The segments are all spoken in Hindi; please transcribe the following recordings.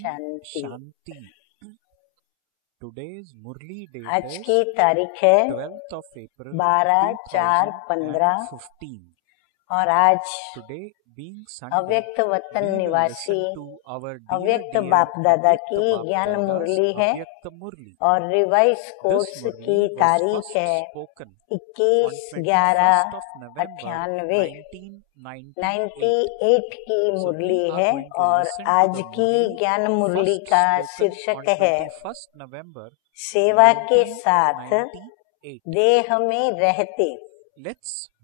शांति। आज की तारीख है 12/4/15 और आज अव्यक्त वतन निवासी अव्यक्त बाप दादा की ज्ञान मुरली है और रिवाइज कोर्स की तारीख है 21/11/98 की मुरली है। और आज की ज्ञान मुरली का शीर्षक है सेवा के साथ देह में रहते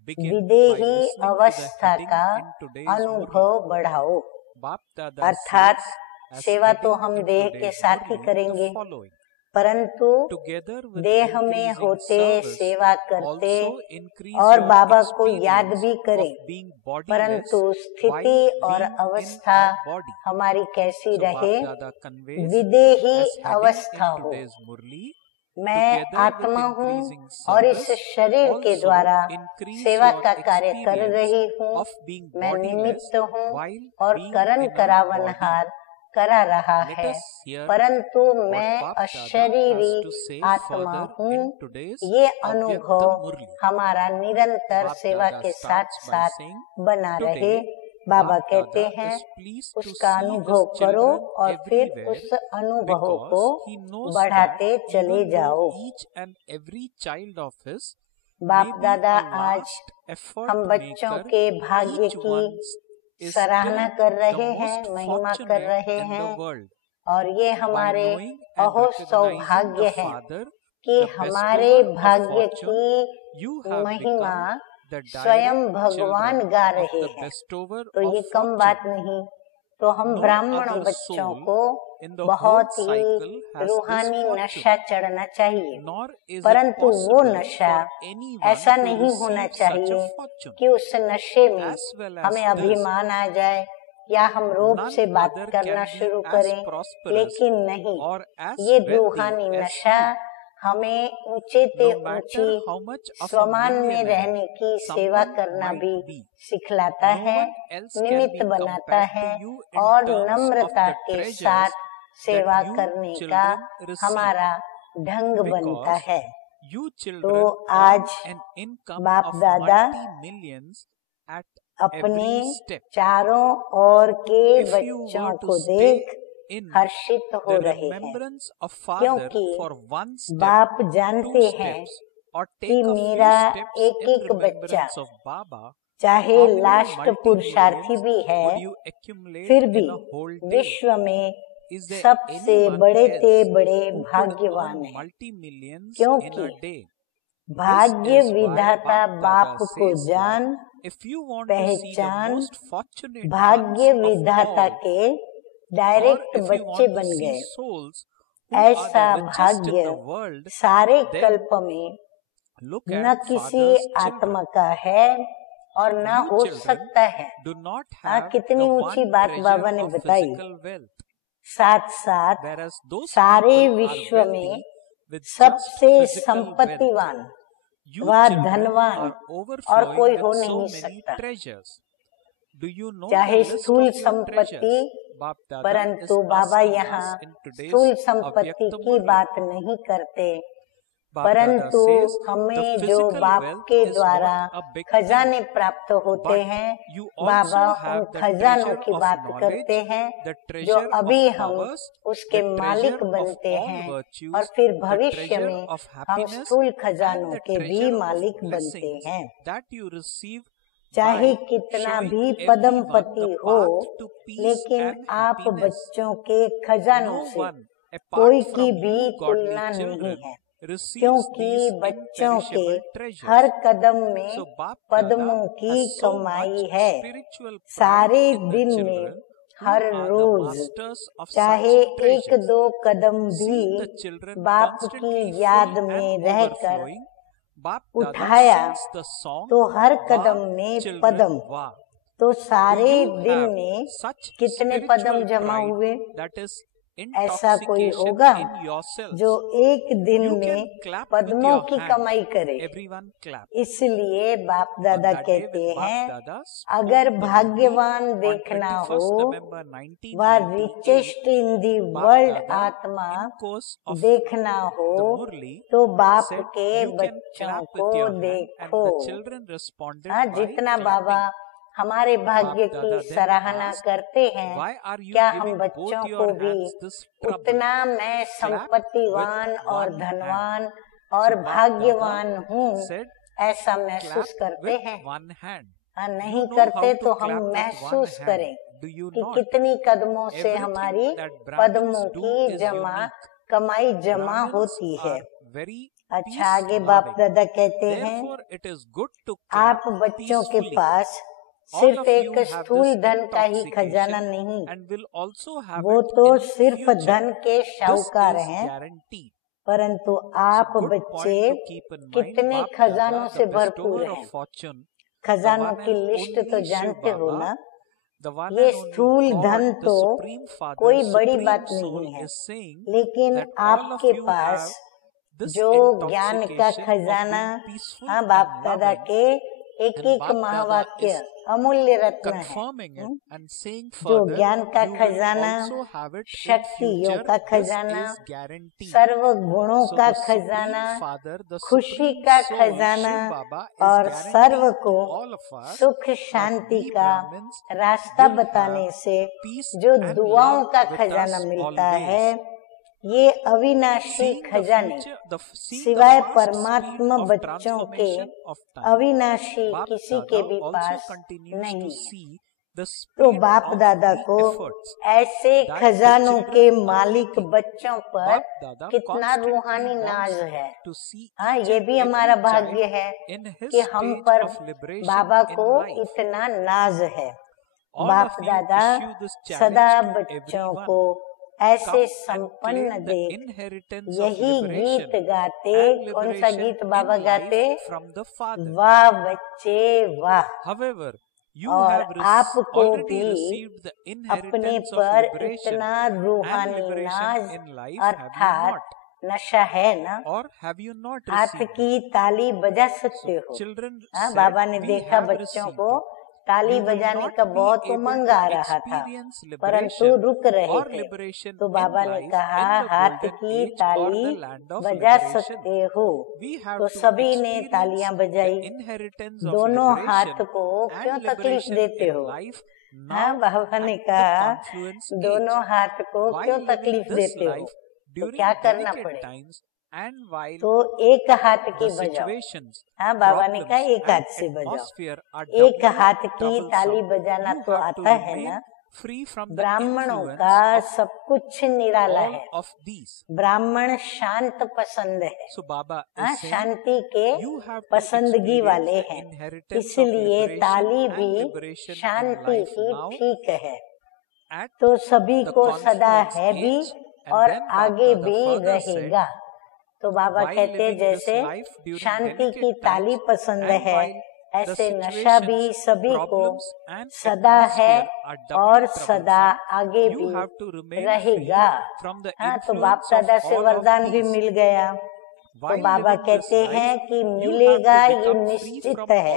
विदेही अवस्था का अनुभव बढ़ाओ। अर्थात सेवा तो हम देह के साथ ही करेंगे, परंतु देह में होते सेवा करते और बाबा को याद भी करें, परंतु स्थिति और अवस्था हमारी कैसी रहे, विदेही अवस्था हो। मैं आत्मा हूँ और इस शरीर के द्वारा सेवा का कार्य कर रही हूँ। मैं निमित्त हूँ और करण करावनहार करा रहा है, परंतु मैं अशरीरी आत्मा हूँ। ये अनुभव हमारा निरंतर सेवा के साथ साथ बना रहे। बाबा कहते हैं उसका अनुभव करो और फिर उस अनुभव को बढ़ाते चले जाओ। बाप दादा आज हम बच्चों के भाग्य की सराहना कर रहे हैं, महिमा कर रहे हैं, और ये हमारे अहो सौभाग्य है कि हमारे भाग्य की महिमा स्वयं भगवान गा रहे हैं। तो ये कम बात नहीं। तो हम ब्राह्मण बच्चों को बहुत ही रूहानी नशा चढ़ना चाहिए, परंतु वो नशा ऐसा नहीं होना चाहिए कि उस नशे में हमें अभिमान आ जाए या हम रोब से बात करना शुरू करें। लेकिन नहीं, ये रूहानी नशा हमें ऊंचे ते ऊंची स्वमान में रहने की सेवा करना भी सिखलाता है, निमित्त बनाता है और नम्रता के साथ सेवा करने का हमारा ढंग बनता है। तो आज बाप दादा अपने चारों ओर के बच्चों को देख हर्षित हो रहे हैं, क्योंकि बाप जानते हैं कि मेरा एक एक बच्चा चाहे लास्ट पुरुषार्थी भी है, फिर भी विश्व में सबसे बड़े ते बड़े भाग्यवान है, क्योंकि भाग्य विधाता बाप को जान पहचान भाग्य विधाता के डायरेक्ट बच्चे बन गए। ऐसा भाग्य सारे कल्प में न किसी आत्मा का है और न हो सकता है। कितनी ऊंची बात बाबा ने बताई। साथ साथ सारे विश्व में सबसे संपत्तिवान व धनवान और कोई हो नहीं सकता, चाहे स्थूल संपत्ति, परंतु बाबा यहाँ स्थूल संपत्ति की बात नहीं करते, परंतु हमें जो बाप के द्वारा खजाने प्राप्त होते हैं, बाबा उन खजानों की बात करते हैं जो अभी हम उसके मालिक बनते हैं और फिर भविष्य में हम स्थूल खजानों के भी मालिक बनते हैं। चाहे कितना भी पदमपति हो, लेकिन आप बच्चों के खजानों से कोई की भी तुलना नहीं है, क्योंकि बच्चों के हर कदम में पद्मों की कमाई है। सारे दिन में हर रोज चाहे एक दो कदम भी बाप की याद में रहकर उठाया तो हर कदम में पदम। तो सारे दिन में कितने पदम जमा हुए? ऐसा कोई होगा जो एक दिन में पद्मों की कमाई करे। इसलिए बाप दादा कहते हैं, अगर भाग्यवान देखना हो, वह रिचेस्ट इन दी वर्ल्ड आत्मा देखना हो, तो बाप के बच्चों को देखो। जितना बाबा हमारे भाग्य की सराहना करते हैं, क्या हम बच्चों को भी उतना मैं संपत्तिवान और धनवान और भाग्यवान हूँ ऐसा महसूस करते हैं? नहीं करते तो हम महसूस करें कि कितनी कदमों से हमारी पद्मों की कमाई जमा होती है। अच्छा, आगे बाप दादा कहते हैं, आप बच्चों के पास सिर्फ एक स्थूल धन का ही खजाना नहीं, वो तो सिर्फ धन के शाहूकार हैं, परंतु आप बच्चे कितने खजानों से भरपूर हैं। खजानों की लिस्ट तो जानते हो ना। ये स्थूल धन तो कोई बड़ी बात नहीं है, लेकिन आपके पास जो ज्ञान का खजाना, बाप दादा के एक एक महावाक्य अमूल्य रत्न है, जो ज्ञान का खजाना, शक्तियों का खजाना, सर्व गुणों का खजाना, खुशी का खजाना और सर्व को सुख शांति का रास्ता बताने से जो दुआओं का खजाना मिलता है, ये अविनाशी खजाने सिवाय परमात्मा बच्चों के अविनाशी किसी के भी पास नहीं है। तो बाप दादा को ऐसे खजानों के मालिक बच्चों पर कितना रूहानी नाज है। ये भी हमारा भाग्य है कि हम पर बाबा को इतना नाज है। बाप दादा सदा बच्चों को ऐसे संपन्न देख यही गीत गाते। कौन सा गीत बाबा गाते? वाह बच्चे वाह। और आपको भी अपने पर इतना रूहानी नाज अर्थात नशा है ना, हाथ की ताली बजा सकते हो। बाबा ने देखा बच्चों को ताली बजाने का बहुत उमंग आ रहा था, परंतु रुक रहे थे। तो बाबा ने कहा, हाथ की ताली बजा सकते हो। तो सभी ने तालियां बजाई। दोनों हाथ को क्यों तकलीफ देते हो? बाबा ने कहा, दोनों हाथ को क्यों तकलीफ देते हो? तो क्या करना पड़े? तो एक हाथ की बजाओ। बाबा ने कहा एक हाथ से बजाओ। एक हाथ की ताली बजाना तो आता है ना। ब्राह्मणों का सब कुछ निराला है। ब्राह्मण शांत पसंद है, शांति के पसंदगी वाले हैं, इसलिए ताली भी शांति की ठीक है। तो सभी को सदा है भी और आगे भी रहेगा। तो बाबा कहते जैसे शांति की ताली पसंद है, ऐसे नशा भी सभी को सदा है और सदा आगे भी रहेगा। तो बाप दादा से वरदान भी मिल गया। तो बाबा कहते हैं कि मिलेगा, ये निश्चित है।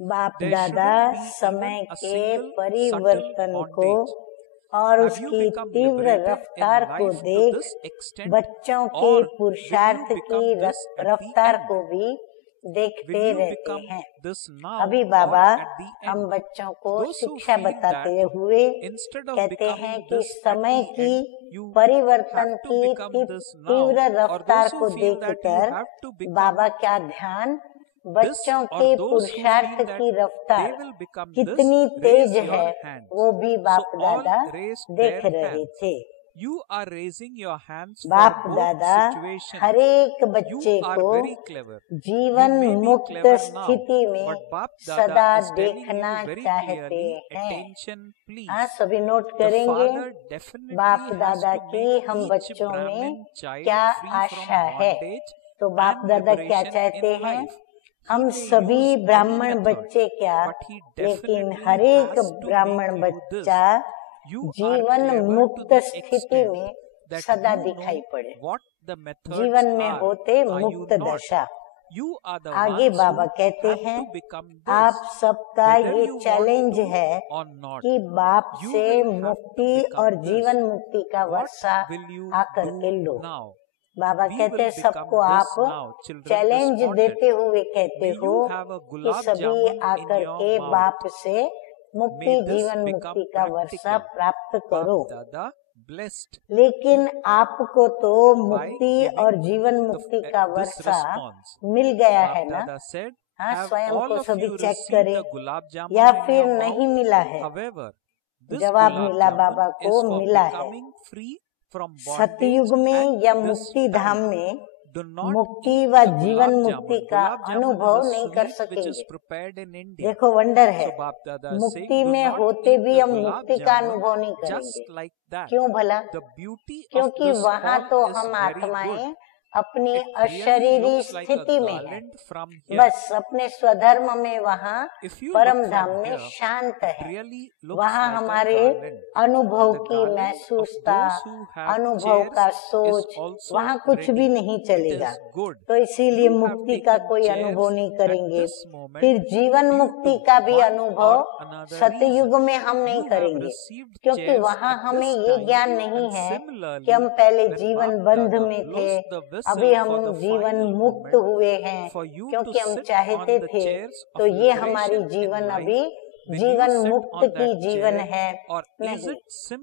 बाप दादा समय के परिवर्तन को और उसकी तीव्र रफ्तार को देख बच्चों के पुरुषार्थ की रफ्तार को भी देखते रहते हैं। अभी बाबा हम बच्चों को शिक्षा बताते हुए कहते हैं कि समय की परिवर्तन की तीव्र रफ्तार को देखकर बाबा क्या ध्यान, बच्चों के पुरुषार्थ की रफ्तार कितनी तेज है वो भी बाप दादा देख रहे थे। बाप दादा हर एक बच्चे को जीवन मुक्त स्थिति में सदा देखना चाहते हैं। सभी नोट करेंगे बाप दादा की हम बच्चों में क्या आशा है। तो बाप दादा क्या चाहते हैं? हम सभी ब्राह्मण बच्चे क्या, लेकिन हर एक ब्राह्मण बच्चा जीवन मुक्त स्थिति में सदा दिखाई पड़े, जीवन में होते मुक्त दशा। आगे बाबा कहते हैं, आप सबका ये चैलेंज है कि बाप से मुक्ति और जीवन मुक्ति का वर्षा आकर के लो। बाबा कहते हैं सबको आप चैलेंज देते हुए कहते हो कि सभी आकर के बाप से मुक्ति जीवन मुक्ति का वर्षा प्राप्त करो। लेकिन आपको तो मुक्ति और जीवन मुक्ति का वर्षा मिल गया है ना? हाँ, स्वयं को सभी चेक करें, या फिर नहीं मिला है? जवाब मिला, बाबा को मिला है। सतयुग में या मुक्ति धाम में मुक्ति व जीवन मुक्ति का अनुभव नहीं कर सकेंगे। देखो वंडर है, मुक्ति में होते भी हम मुक्ति का अनुभव नहीं करेंगे। क्यों भला? क्योंकि वहाँ तो हम आत्माएं अपनी अशरीरी स्थिति में है, बस अपने स्वधर्म में वहाँ परम धाम में शांत है। वहाँ हमारे अनुभव की महसूसता, अनुभव का सोच, वहाँ कुछ भी नहीं चलेगा। तो इसीलिए मुक्ति का कोई अनुभव नहीं करेंगे। फिर जीवन मुक्ति का भी अनुभव सतयुग में हम नहीं करेंगे, क्योंकि वहाँ हमें ये ज्ञान नहीं है कि हम पहले जीवन बंध में थे, अभी हम जीवन मुक्त हुए हैं क्योंकि हम चाहते थे। तो ये हमारी जीवन अभी जीवन मुक्त की जीवन है नहीं,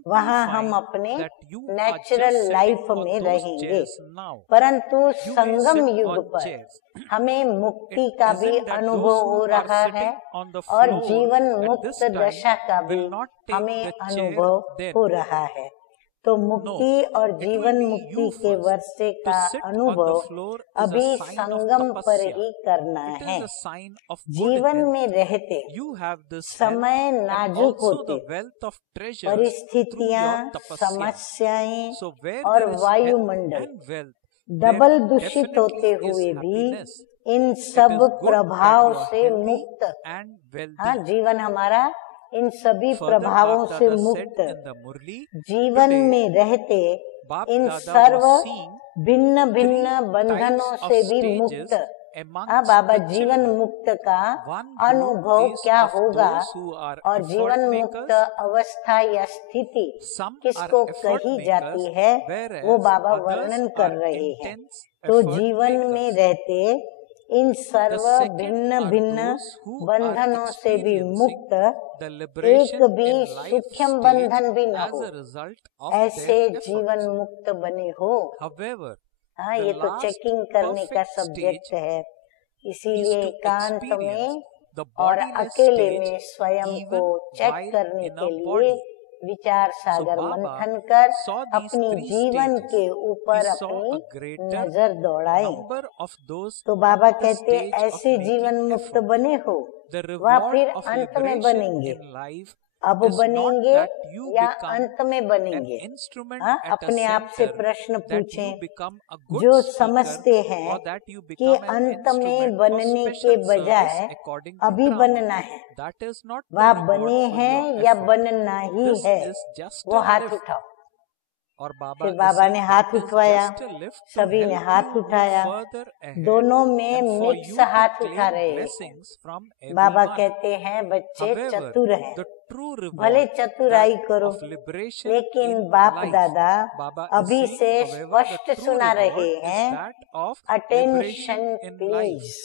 वहाँ हम अपने नेचुरल लाइफ में रहेंगे। परंतु संगम युग पर हमें मुक्ति का भी अनुभव हो रहा है और जीवन मुक्त दशा का भी हमें अनुभव हो रहा है। तो मुक्ति और जीवन मुक्ति के वर्षे का अनुभव अभी संगम पर ही करना है। जीवन में रहते समय नाजुक होते, परिस्थितियाँ, समस्याएं और वायुमंडल डबल दूषित होते हुए भी इन सब प्रभाव से मुक्त, हाँ, जीवन हमारा इन सभी प्रभावों से मुक्त, जीवन में रहते इन सर्व भिन्न भिन्न बंधनों से भी मुक्त। हाँ बाबा, जीवन मुक्त का अनुभव क्या होगा और जीवन मुक्त अवस्था या स्थिति किसको कही जाती है वो बाबा वर्णन कर रहे हैं। तो जीवन में रहते इन सर्व भिन्न भिन्न बंधनों से भी मुक्त, एक भी सूक्ष्म बंधन भी न हो, ऐसे जीवन मुक्त बने हो। हाँ, ये तो चेकिंग करने का सब्जेक्ट है। इसीलिए एकांत में और अकेले में स्वयं को चेक करने के लिए विचार सागर मंथन कर अपनी जीवन के ऊपर अपनी नजर दौड़ाएं। तो बाबा कहते ऐसे जीवन मुक्त बने हो, वह फिर अंत में बनेंगे। अब बनेंगे या अंत में बनेंगे? हाँ, अपने आप से प्रश्न पूछें। जो समझते हैं कि अंत में बनने के बजाय अभी बनना है, वह बने हैं या बनना ही है, वो हाथ उठाओ। फिर बाबा ने हाथ उठवाया, सभी ने हाथ उठाया, दोनों में मिक्स हाथ उठा रहे हैं। बाबा कहते हैं बच्चे चतुर हैं, भले चतुराई करो, लेकिन बाप दादा अभी से स्पष्ट सुना रहे हैं, अटेंशन प्लीज।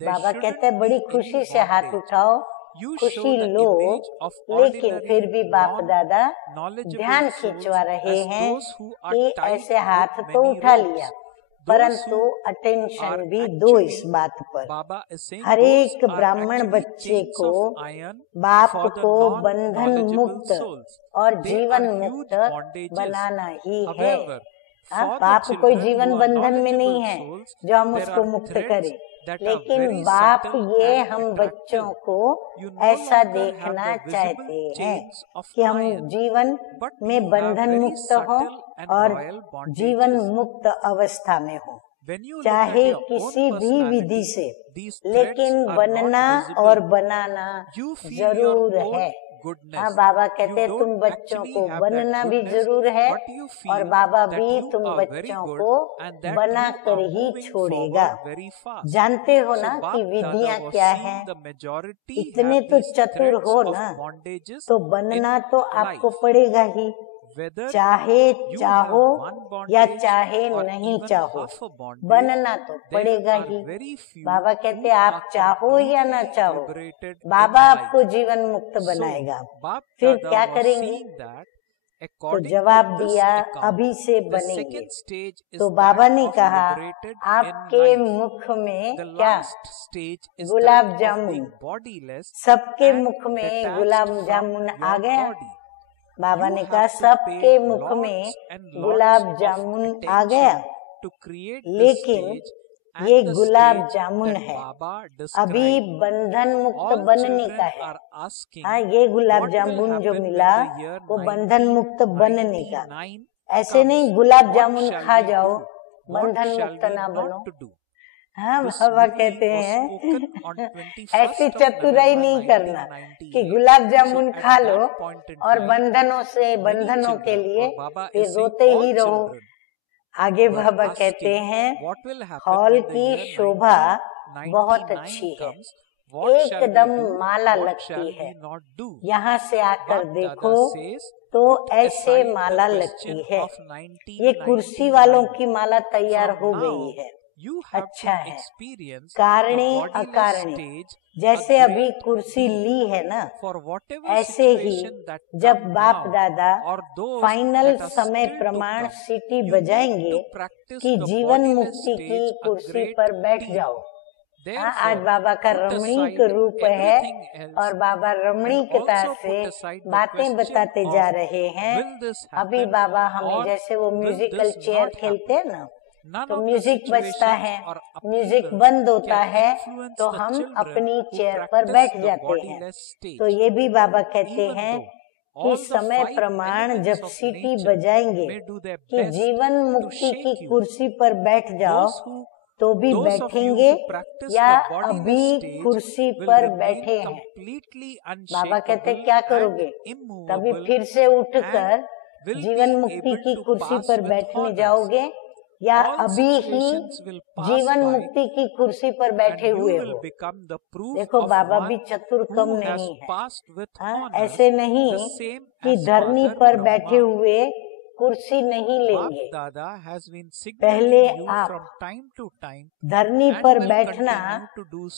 बाबा कहते हैं बड़ी खुशी से हाथ उठाओ, खुशी लो, लेकिन फिर भी बाप दादा ध्यान खिंचवा रहे हैं कि ऐसे हाथ तो उठा लिया, परंतु अटेंशन भी दो इस बात पर। हर एक ब्राह्मण बच्चे को बाप को बंधन मुक्त और जीवन मुक्त बनाना ही है। बाप कोई जीवन बंधन में नहीं है जो हम उसको मुक्त करें, लेकिन बाप ये हम बच्चों को ऐसा देखना चाहते हैं कि हम जीवन में बंधन मुक्त हो और जीवन मुक्त अवस्था में हो, चाहे किसी भी विधि से, लेकिन बनना और बनाना जरूर है। हाँ, बाबा कहते हैं तुम बच्चों को बनना भी जरूर है और बाबा भी तुम बच्चों को बना कर ही छोड़ेगा। जानते हो ना कि विधियां क्या है, इतने तो चतुर हो ना, तो बनना तो आपको पड़ेगा ही, चाहे चाहो या चाहे नहीं चाहो, बनना तो पड़ेगा ही। बाबा कहते आप चाहो या ना चाहो, बाबा आपको जीवन मुक्त बनाएगा। फिर क्या करेंगे? तो जवाब दिया अभी से बनेंगे। तो बाबा ने कहा आपके मुख में क्या? गुलाब जामुन। सबके मुख में गुलाब जामुन आ गया। बाबा ने कहा सबके मुख में गुलाब जामुन आ गया, लेकिन ये गुलाब जामुन है, अभी बंधन मुक्त बनने का है। हाँ, ये गुलाब जामुन जो मिला वो बंधन मुक्त बनने का। ऐसे नहीं गुलाब जामुन खा जाओ बंधन मुक्त ना बनो। हाँ, बाबा कहते हैं ऐसी चतुराई नहीं करना कि गुलाब जामुन खा लो और बंधनों के लिए फिर रोते ही रहो। आगे बाबा कहते हैं हॉल की शोभा बहुत अच्छी है, एकदम माला लगती है। यहाँ से आकर देखो तो ऐसे माला लगती है। ये कुर्सी वालों की माला तैयार हो गई है। अच्छा है, कारणे अकारणे, जैसे अभी कुर्सी ली है ना, ऐसे ही जब बाप दादा फाइनल समय प्रमाण सीटी बजाएंगे कि जीवन मुक्ति की कुर्सी पर बैठ जाओ। हाँ, आज बाबा का रमणीक रूप है और बाबा रमणीकता से बातें बताते जा रहे हैं। अभी बाबा हमें जैसे वो म्यूजिकल चेयर खेलते हैं ना, तो म्यूजिक बजता है, म्यूजिक बंद होता है तो हम अपनी चेयर पर बैठ जाते हैं। तो ये भी बाबा कहते हैं कि समय प्रमाण जब सीटी बजाएंगे कि जीवन मुक्ति की कुर्सी पर बैठ जाओ तो भी बैठेंगे या अभी कुर्सी पर बैठे हैं। बाबा कहते क्या करोगे? तभी फिर से उठकर जीवन मुक्ति की कुर्सी पर बैठने जाओगे या अभी ही जीवन मुक्ति की कुर्सी पर बैठे हुए हो? देखो बाबा भी चतुर कम नहीं है। हाँ, ऐसे नहीं कि धरनी पर बैठे हुए कुर्सी नहीं लेंगे। पहले आप धरनी पर बैठना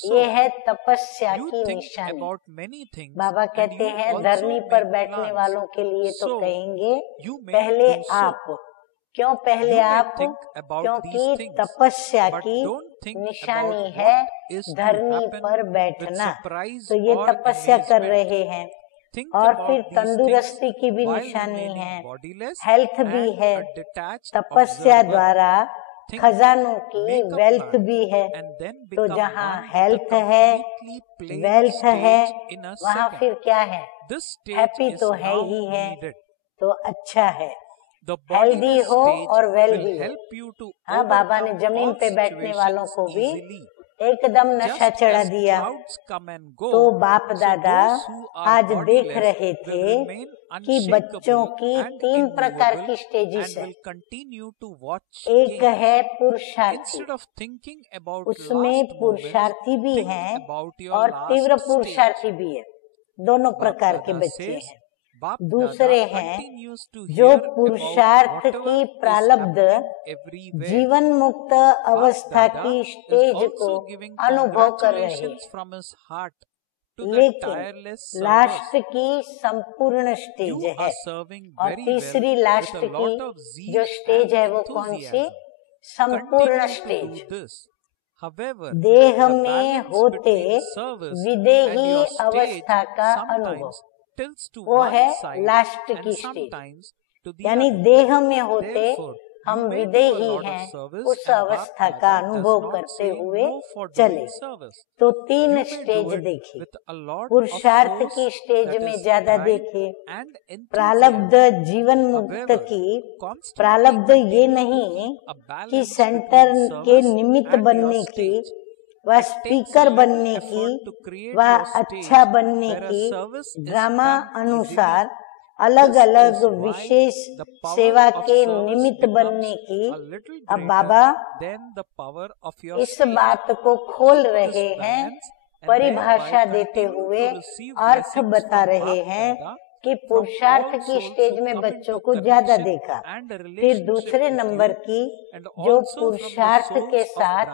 ये है तपस्या की निशानी। बाबा कहते हैं धरनी पर बैठने वालों के लिए तो कहेंगे पहले आप। क्यों पहले आप? क्योंकि तपस्या की निशानी है धरनी पर बैठना, तो ये तपस्या कर रहे हैं। और फिर तंदुरुस्ती की भी निशानी है, हेल्थ भी है, तपस्या द्वारा खजानों की वेल्थ भी है। तो जहाँ हेल्थ है, वेल्थ है, वहाँ फिर क्या है? हैप्पी तो है ही है, तो अच्छा है, हेल्दी हो और वेल भी हो। हाँ, बाबा ने जमीन पे बैठने वालों को भी एकदम नशा चढ़ा दिया। तो बाप दादा आज देख रहे थे कि बच्चों की 3 प्रकार की स्टेजेस है। एक है पुरुषार्थी, उसमें पुरुषार्थी भी हैं और तीव्र पुरुषार्थी भी है, दोनों प्रकार के बच्चे हैं। दूसरे हैं जो पुरुषार्थ की प्रारब्ध जीवन मुक्त अवस्था की स्टेज को अनुभव कर रहे हैं, लेकिन लास्ट की संपूर्ण स्टेज है। और तीसरी लास्ट की जो स्टेज है वो कौन सी? संपूर्ण स्टेज। देह में होते विदेही अवस्था का अनुभव, वो है लास्ट की स्टेज। यानी देह में होते हम विदेही हैं, उस अवस्था का अनुभव करते हुए चले। तो 3 स्टेज देखी, पुरुषार्थ की स्टेज में ज्यादा देखे, प्रारब्ध जीवन मुक्त की प्रारब्ध ये नहीं कि सेंटर के निमित्त बनने की व स्पीकर बनने की व अच्छा बनने की ड्रामा अनुसार अलग अलग विशेष सेवा के निमित्त बनने की। अब बाबा इस बात को खोल रहे हैं, परिभाषा देते हुए अर्थ बता रहे हैं कि पुरुषार्थ की स्टेज में बच्चों को ज्यादा देखा, फिर दूसरे नंबर की जो पुरुषार्थ के साथ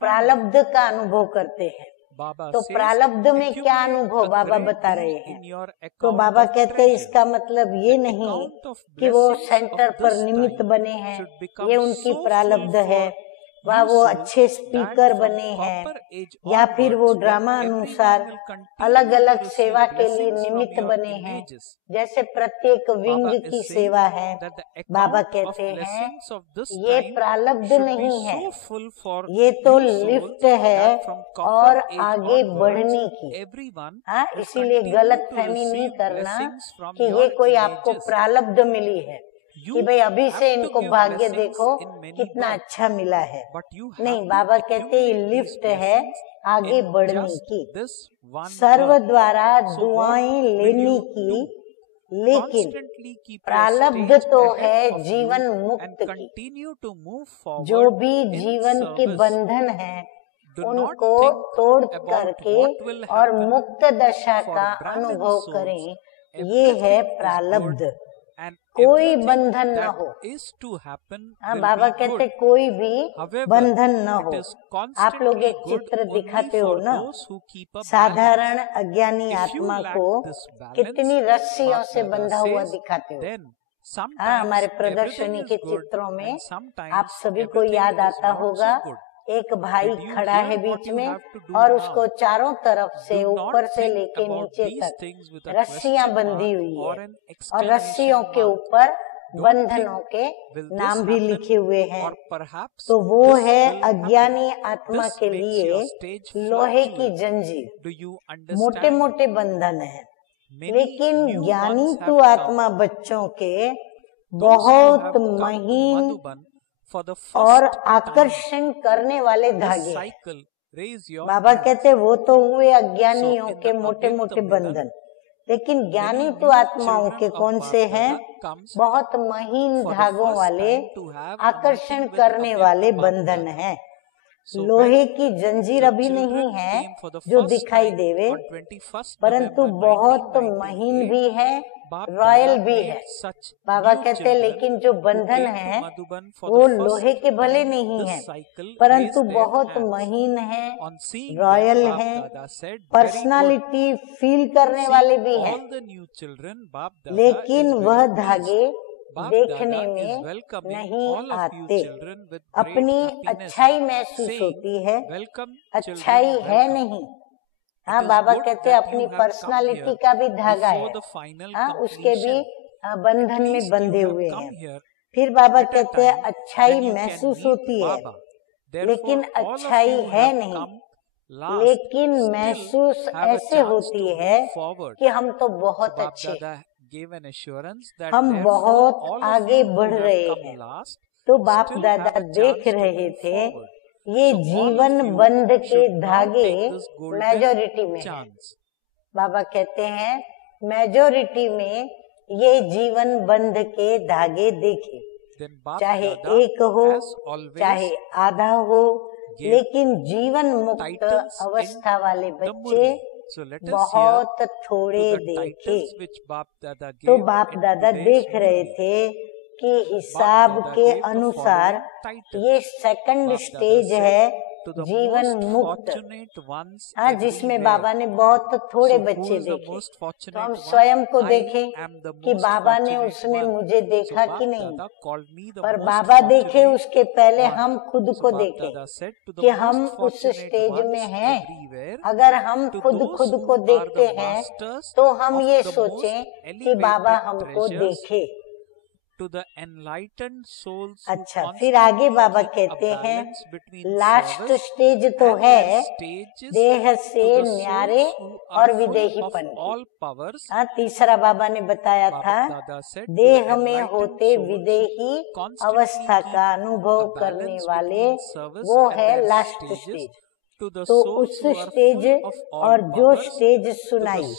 प्रारब्ध का अनुभव करते हैं। तो प्रारब्ध में क्या अनुभव बाबा बता रहे हैं? तो बाबा कहते हैं इसका मतलब ये नहीं कि वो सेंटर पर निमित्त बने हैं, ये उनकी प्रारब्ध है, वह वो अच्छे स्पीकर बने हैं, या फिर वो ड्रामा अनुसार अलग अलग सेवा के लिए निमित्त बने हैं। जैसे प्रत्येक विंग की सेवा है, बाबा कहते हैं ये प्रारब्ध नहीं है, ये तो लिफ्ट है और आगे बढ़ने की। हाँ, इसीलिए गलत फहमी नहीं करना कि ये कोई आपको प्रारब्ध मिली है कि भाई अभी से इनको भाग्य देखो कितना अच्छा मिला है। नहीं, बाबा कहते ये लिफ्ट है आगे बढ़ने की, सर्व द्वारा दुआएं लेने की, लेकिन प्रारब्ध तो है जीवन मुक्त की। जो भी जीवन के बंधन है उनको तोड़ करके और मुक्त दशा का अनुभव करें, ये है प्रारब्ध। कोई बंधन न हो। हाँ, बाबा कहते कोई भी बंधन न हो। आप लोग एक चित्र दिखाते हो ना, साधारण अज्ञानी आत्मा को कितनी रस्सियों से बंधा हुआ दिखाते हो। हाँ, हमारे प्रदर्शनी के चित्रों में आप सभी को याद आता होगा, एक भाई खड़ा है बीच में और उसको चारों तरफ से ऊपर से लेके नीचे तक रस्सियां बंधी हुई है और रस्सियों के ऊपर बंधनों के नाम भी लिखे हुए हैं। तो वो है अज्ञानी आत्मा के लिए लोहे की जंजीर, मोटे मोटे बंधन है। लेकिन ज्ञानी तू आत्मा बच्चों के बहुत महीन और आकर्षण करने वाले धागे। बाबा कहते वो तो हुए अज्ञानियों के मोटे मोटे बंधन, लेकिन ज्ञानी तो आत्माओं के कौन से हैं? बहुत महीन धागों वाले, आकर्षण करने वाले बंधन हैं। लोहे की जंजीर अभी नहीं है जो दिखाई देवे, परंतु बहुत महीन भी है, रॉयल भी है। बाबा कहते लेकिन जो बंधन है वो लोहे के भले नहीं है, परंतु बहुत महीन है, रॉयल है, पर्सनालिटी फील करने वाले भी हैं। लेकिन वह धागे देखने में नहीं आते। अपनी अच्छाई महसूस होती है, अच्छाई है नहीं। हाँ, बाबा कहते अपनी पर्सनालिटी का भी धागा है, हाँ, उसके भी बंधन में बंधे हुए हैं। फिर बाबा कहते हैं अच्छाई महसूस होती है, लेकिन अच्छाई है नहीं। लेकिन महसूस ऐसे होती है कि हम तो बहुत अच्छे, हम बहुत आगे बढ़ रहे हैं। तो बाप दादा देख रहे थे ये जीवन बंध के धागे मेजोरिटी में है। बाबा कहते हैं मेजोरिटी में ये जीवन बंध के धागे देखे, चाहे एक हो चाहे आधा हो, लेकिन जीवन मुक्त अवस्था वाले बच्चे बहुत थोड़े देखे। तो बाप दादा देख रहे थे कि हिसाब के अनुसार ये सेकंड स्टेज है जीवन मुक्त, हाँ, जिसमें बाबा ने बहुत थोड़े बच्चे देखे। तो हम स्वयं को देखें कि बाबा ने उसमें मुझे देखा कि नहीं, पर बाबा देखे उसके पहले हम खुद को देखें कि हम उस स्टेज में हैं। अगर हम खुद को देखते हैं तो हम ये सोचें कि बाबा हमको देखे। अच्छा, फिर आगे बाबा कहते हैं लास्ट स्टेज तो है देह से न्यारे और विदेहीपन। हाँ, तीसरा बाबा ने बताया था देह में होते विदेही अवस्था का अनुभव करने वाले, वो है लास्ट स्टेज। तो उस स्टेज और जो स्टेज सुनाई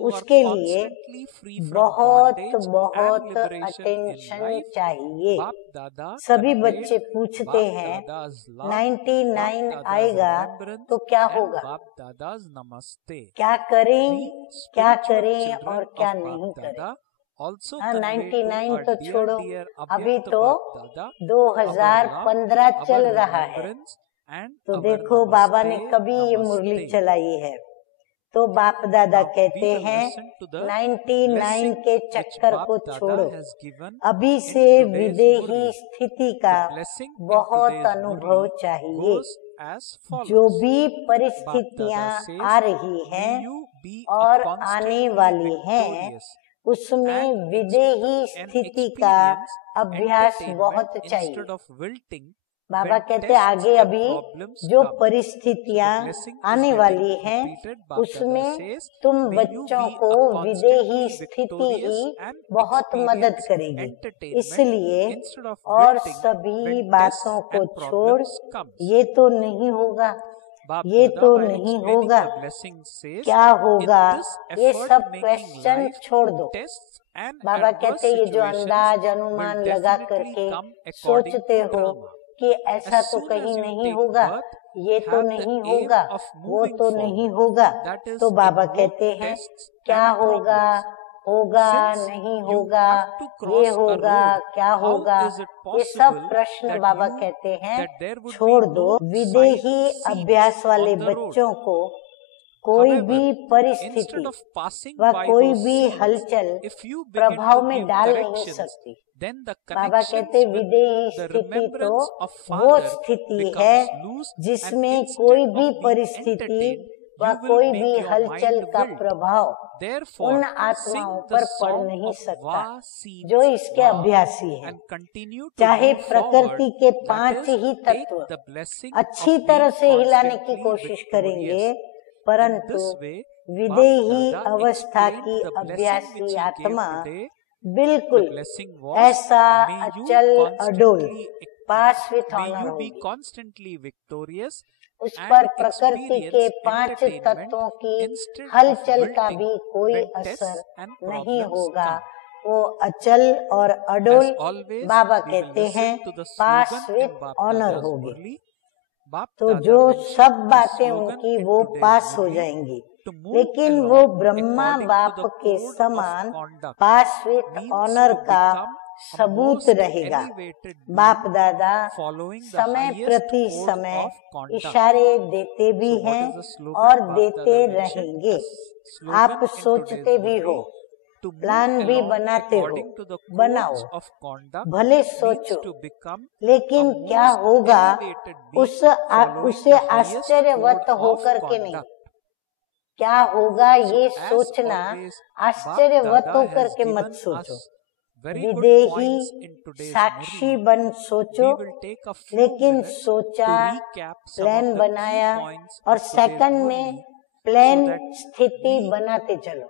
उसके लिए बहुत बहुत अटेंशन चाहिए। सभी बच्चे पूछते हैं 99 आएगा तो क्या होगा, क्या करें और क्या नहीं करें। 99 तो छोड़ो, अभी तो 2015 चल रहा है। तो देखो बाबा ने कभी ये मुरली चलाई है, तो बाप दादा कहते हैं 99 के चक्कर को छोड़ो, अभी से विदेही स्थिति का बहुत अनुभव चाहिए। जो भी परिस्थितियां आ रही हैं और आने वाली हैं, उसमें विदेही स्थिति का अभ्यास बहुत चाहिए। बाबा कहते आगे अभी जो परिस्थितियां आने वाली हैं, उसमें तुम बच्चों को विदेही स्थिति ही बहुत मदद करेगी। इसलिए और सभी बातों को छोड़, ये तो नहीं होगा, ये तो नहीं होगा, क्या होगा, ये सब क्वेश्चन छोड़ दो। बाबा कहते ये जो अंदाज अनुमान लगा करके सोचते हो कि ऐसा तो कहीं नहीं होगा, ये तो नहीं होगा, वो तो नहीं होगा, तो बाबा कहते हैं क्या होगा, होगा नहीं होगा, ये होगा क्या होगा, ये सब प्रश्न बाबा कहते हैं छोड़ दो। विदेही अभ्यास वाले बच्चों को कोई भी परिस्थिति व कोई भी हलचल प्रभाव में डाल नहीं सकती। बाबा कहते विदेही स्थिति तो वो स्थिति है जिसमें कोई भी परिस्थिति व कोई भी हलचल का प्रभाव उन आत्माओं पर पड़ नहीं सकता जो इसके अभ्यासी है। चाहे प्रकृति के 5 ही तत्व अच्छी तरह से हिलाने की कोशिश करेंगे, परंतु विदेही अवस्था की अभ्यासी आत्मा बिल्कुल ऐसा अचल अडोल पास विथ ऑनर होगी। उस पर प्रकृति के 5 तत्वों की हलचल का भी कोई असर नहीं होगा, वो अचल और अडोल बाबा कहते हैं पास विथ ऑनर होगी। तो जो सब बातें उनकी वो पास हो जाएंगी, लेकिन वो ब्रह्मा बाप के समान पास विथ ऑनर का सबूत रहेगा। बाप दादा समय प्रति समय इशारे देते भी हैं और देते रहेंगे। आप सोचते भी हो, प्लान भी बनाते हो, बनाओ, भले सोचो, लेकिन क्या होगा उसे आश्चर्यवत होकर के नहीं, क्या होगा ये सोचना आश्चर्यवत होकर के मत सोचो। विदेही साक्षी बन सोचो, लेकिन सोचा, प्लान बनाया और सेकंड में प्लान स्थिति बनाते चलो।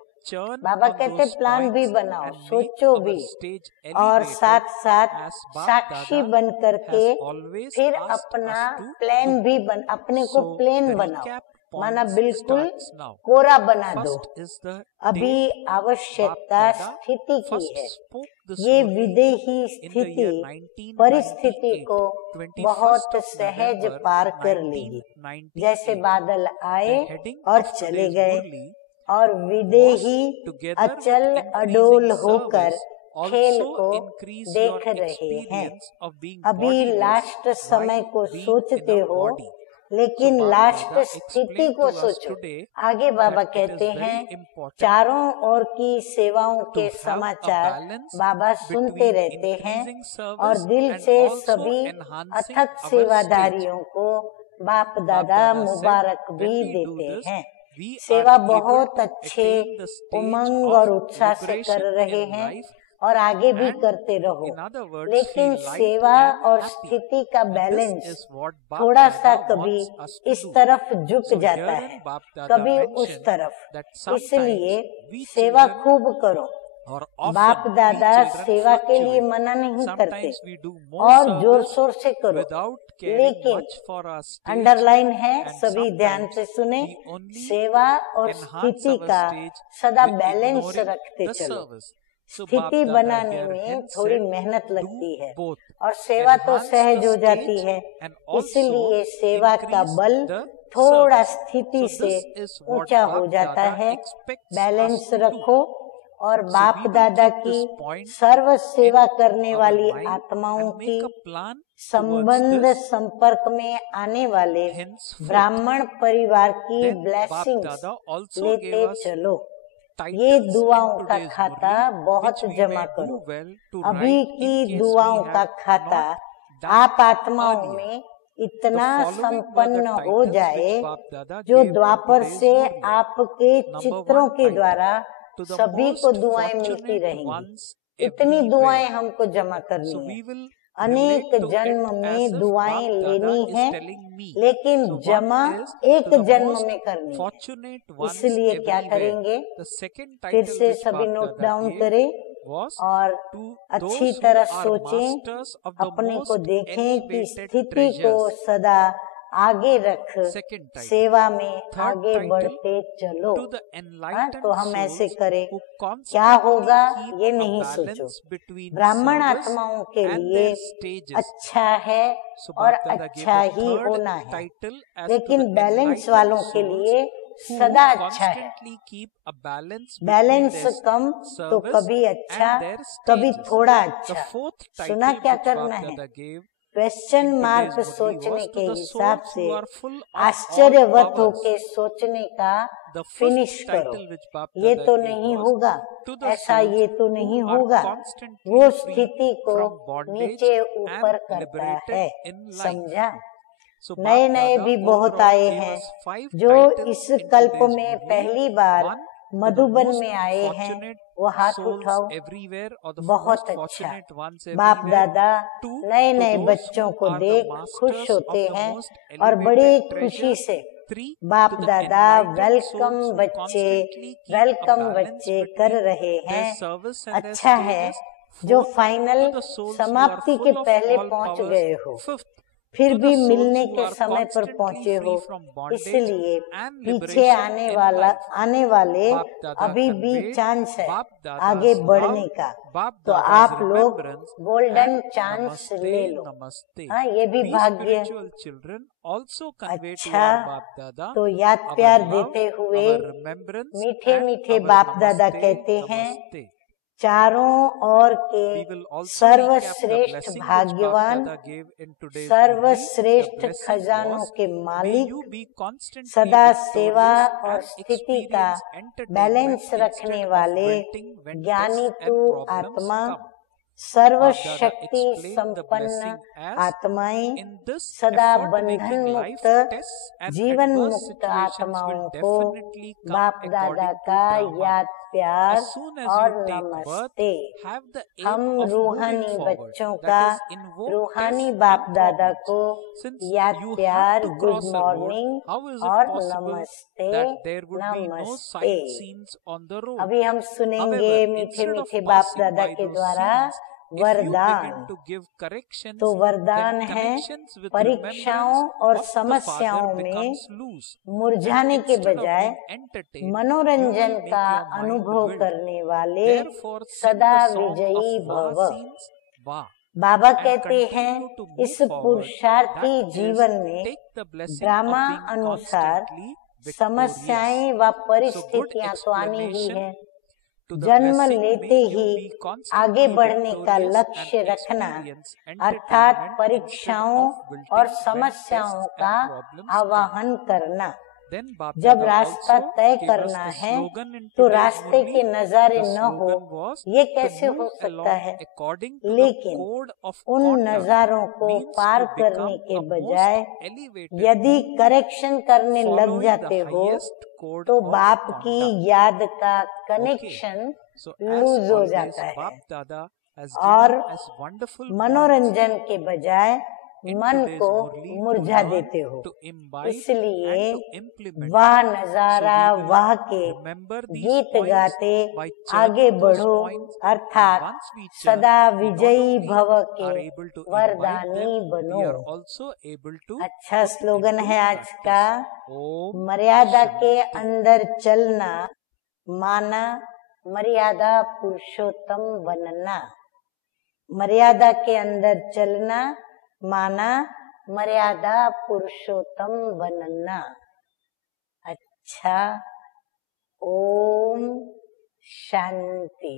बाबा कहते प्लान भी बनाओ, सोचो भी, और साथ साथ साक्षी बन करके फिर अपना प्लान भी अपने को प्लान बनाओ, माना बिल्कुल कोरा बना दो। अभी आवश्यकता स्थिति की है। ये विदेही स्थिति परिस्थिति को बहुत सहज पार कर लेगी, जैसे बादल आए और चले गए, और विदेही अचल अडोल होकर खेल को देख रहे हैं। अभी लास्ट समय को सोचते हो, लेकिन लास्ट स्थिति को सोचो। आगे बाबा कहते हैं चारों ओर की सेवाओं के समाचार बाबा सुनते रहते हैं और दिल से सभी अथक सेवादारियों को बाप दादा मुबारक भी देते हैं। सेवा बहुत अच्छे उमंग और उत्साह से कर रहे हैं और आगे भी करते रहो, लेकिन सेवा और स्थिति का बैलेंस थोड़ा सा कभी इस तरफ झुक जाता है, कभी उस तरफ। इसलिए सेवा खूब करो, बाप दादा सेवा के लिए मना नहीं करते और जोर शोर से करो, लेकिन अंडरलाइन है, सभी ध्यान से सुने, सेवा और स्थिति का सदा बैलेंस रखते चलो। स्थिति बनाने में थोड़ी मेहनत लगती है और सेवा तो सहज हो जाती है, इसलिए सेवा का बल थोड़ा स्थिति से ऊंचा हो जाता है। बैलेंस रखो और बाप दादा की सर्व सेवा करने वाली आत्माओं की संबंध संपर्क में आने वाले ब्राह्मण परिवार की ब्लेसिंग्स लेते चलो। ये दुआओं का खाता बहुत जमा करो। अभी की दुआओं का खाता आप आत्माओं में इतना संपन्न हो जाए जो द्वापर से आपके चित्रों के द्वारा सभी को दुआएं मिलती रहेंगी। इतनी दुआएं हमको जमा करनी है, अनेक जन्म में दुआएं लेनी है, लेकिन जमा एक जन्म में करनी है। इसलिए क्या करेंगे, फिर से सभी नोट डाउन करें और अच्छी तरह सोचें, अपने को देखें कि स्थिति को सदा आगे रख सेवा में आगे बढ़ते चलो। तो हम ऐसे करें, क्या होगा ये नहीं सोचो। ब्राह्मण आत्माओं के लिए अच्छा है और अच्छा ही होना है, लेकिन बैलेंस वालों के लिए सदा अच्छा है। बैलेंस कम तो कभी अच्छा, कभी थोड़ा अच्छा। सुना क्या करना है, क्वेश्चन मार्क सोचने के हिसाब से आश्चर्यवत होके सोचने का फिनिश करो। ये तो नहीं होगा, ऐसा ये तो नहीं होगा, वो स्थिति को नीचे ऊपर करता है, समझा। नए नए भी बहुत आए हैं जो इस कल्प में पहली बार मधुबन में आए हैं, वो हाथ उठाओ। बहुत अच्छा। बाप दादा नए नए बच्चों को देख खुश होते हैं और बड़ी खुशी से बाप दादा वेलकम बच्चे कर रहे हैं। अच्छा है जो फाइनल समाप्ति के पहले पहुंच गए हो, फिर भी मिलने के समय पर पहुंचे हो, इसलिए पीछे आने वाले अभी भी चांस है आगे बढ़ने का, तो आप लोग गोल्डन चांस ले लो। हाँ, ये भी भाग्य। अच्छा, तो याद प्यार देते हुए मीठे मीठे बाप दादा कहते हैं, चारों ओर के सर्वश्रेष्ठ भाग्यवान, सर्वश्रेष्ठ खजानों के मालिक, सदा सेवा और स्थिति का बैलेंस रखने वाले ज्ञानी तू आत्मा, सर्वशक्ति संपन्न आत्माएं, सदा बंधन मुक्त जीवन मुक्त आत्माओं को बाप दादा का याद प्यार और नमस्ते। हम रूहानी बच्चों का रूहानी बाप दादा को याद प्यार, गुड मॉर्निंग और नमस्ते नमस्ते। अभी हम सुनेंगे मीठे मीठे बाप दादा के द्वारा वरदान। तो वरदान है, परीक्षाओं और समस्याओं में मुरझाने के बजाय मनोरंजन का अनुभव करने वाले सदा विजयी भव। बाबा कहते हैं, इस पुरुषार्थी जीवन में ड्रामा अनुसार समस्याएं व परिस्थितियां तो आनी ही है। जन्म लेते ही आगे बढ़ने का लक्ष्य रखना, अर्थात परीक्षाओं और समस्याओं का आवाहन करना। जब रास्ता तय करना है तो रास्ते के नजारे न हो, ये कैसे हो सकता है। लेकिन उन नजारों को पार करने के बजाय यदि करेक्शन करने लग जाते हो तो बाप की याद का कनेक्शन लूज हो जाता है और मनोरंजन के बजाय मन को मुरझा देते हो। इसलिए वाह नजारा वाह के गीत गाते आगे बढ़ो, अर्थात सदा विजयी भव के वरदानी बनो। अच्छा स्लोगन है आज का, मर्यादा के अंदर चलना माना मर्यादा पुरुषोत्तम बनना। मर्यादा के अंदर चलना माना मर्यादा पुरुषोत्तम बनना। अच्छा, ओम शांति।